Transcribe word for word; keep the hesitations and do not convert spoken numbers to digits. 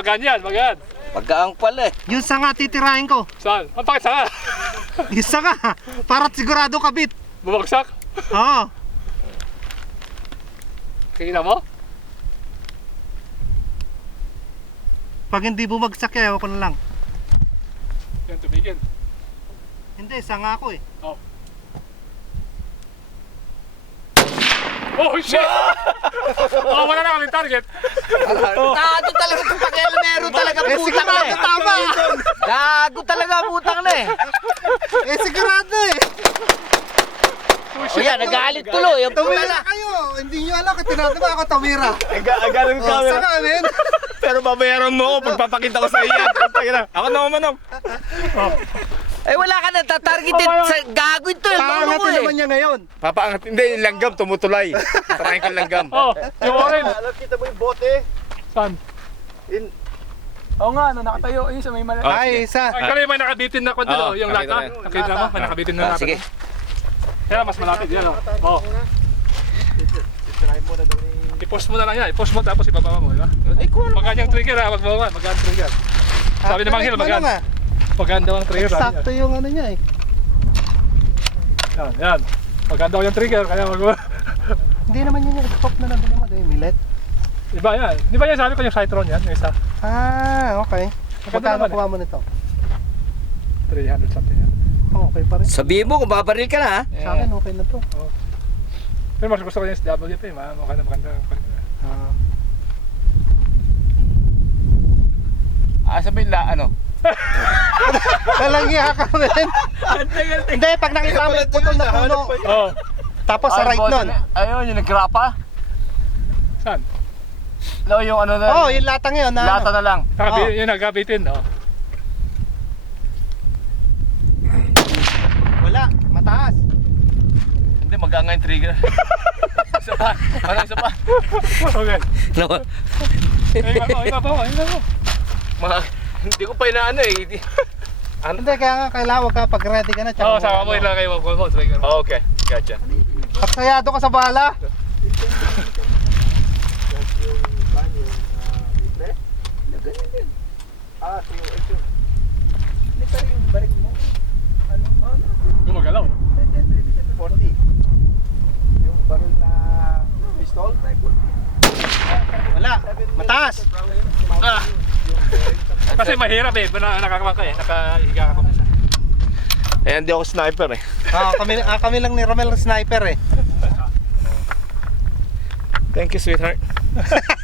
ganyan, magan. Pagkaang pala eh. Yung sanga titirahin ko. Saan? Ang pakit sanga. Yung sanga. Para sigurado kabit. Bumagsak. Oo. Kikita mo? Pag hindi bumagsak eh, ako na lang. Yan, tumigil. Hindi, sanga ako eh. Oh. Oh shit! Oh, wala na kaming target. Gago talaga itong pakialamero talaga Eh, putang na sigurado eh. tama. Gago talaga putang na eh. Eh, sigurado eh. O yan, nagalit tuloy. Yung puta Tumira na. kayo. Hindi nyo alam kung tinatama ako tumira. Agalan Oh, sanga men. Pero babayaran mo ako pagpapakita ko sa iyo. Ako na manok. Eh wala ka na tatargetin sa gago ito. Yung lolo ko Paangatin eh. naman niya ngayon. Papaangat. Hindi, yung langgam tumutulay. Tarayin ko yung langgam. Oh, yung orange. Alam, kita mo yung bote? Saan? Oo nga, no, nakatayo. Ayun sa may mali. Oh, Ay, sige. isa. Ay, kali may nakabitin na kwento, Oo, yung nakita lata. ko yan. Nakita mo, may nakabitin na Ah, lata. sige. Kaya mas malapit yan, oh. Oh. Try mo na daw ni... I-post mo na lang yan, i-post mo tapos ibababa mo, di ba? Eh kung ano. Magkano yung trigger ha, wag mo man, magkano trigger. Sabi ni Manghil, magkano? nga. Magkano daw ang trigger, sabi niya. Sakto yung ano niya eh. Yan, yan. Magkano daw yung trigger, kaya wag mo. Hindi naman yun yung scope na nabili mo. Yung millet. Iba yan. Di ba yan sabi ko yung Citron yan, yung isa? Ah, okay. Magkano Magkano naman kuha mo nito? three hundred something yan. Oh, okay pa rin. Sabihin mo kung babaril ka na ha. Sa akin okay na to. Pero mas gusto ko yung S W P, ma maganda maganda. Ah. Ah, sabihin la, ano? Talangya ka men. Hindi, pag nakita mo yung putol na puno. Oh, Tapos sa right nun. Ayun, yung nagkrapa. saan? No, yung ano na. Oh, yung latang yun. Na, Lata na lang. Nakabi, Oh. yung nagabitin, oh. Wala, mataas. Hindi, maganga yung trigger. Isa pa. Parang isa pa. Okay. No. Eh, iba po, iba po, iba po. Mga, hindi ko pa inaano eh. Hindi, kaya nga kailangan wag ka pag ready ka na. Oo, oh, sama mo ilang kayo mag mo, trigger mo. Oh, okay, gotcha. Paksayado ka sa bala. Ah, so yung ito. Hindi pero yung baril mo. Ano? Ano? Gumagalaw. forty. Yung baril na pistol. Wala, mataas. Ah. Kasi mahirap eh, na nakakawang ka eh, nakahiga ka pa minsan. Eh, hindi ako sniper eh. Ah, kami, ah, kami lang ni Romel sniper eh. Thank you, sweetheart.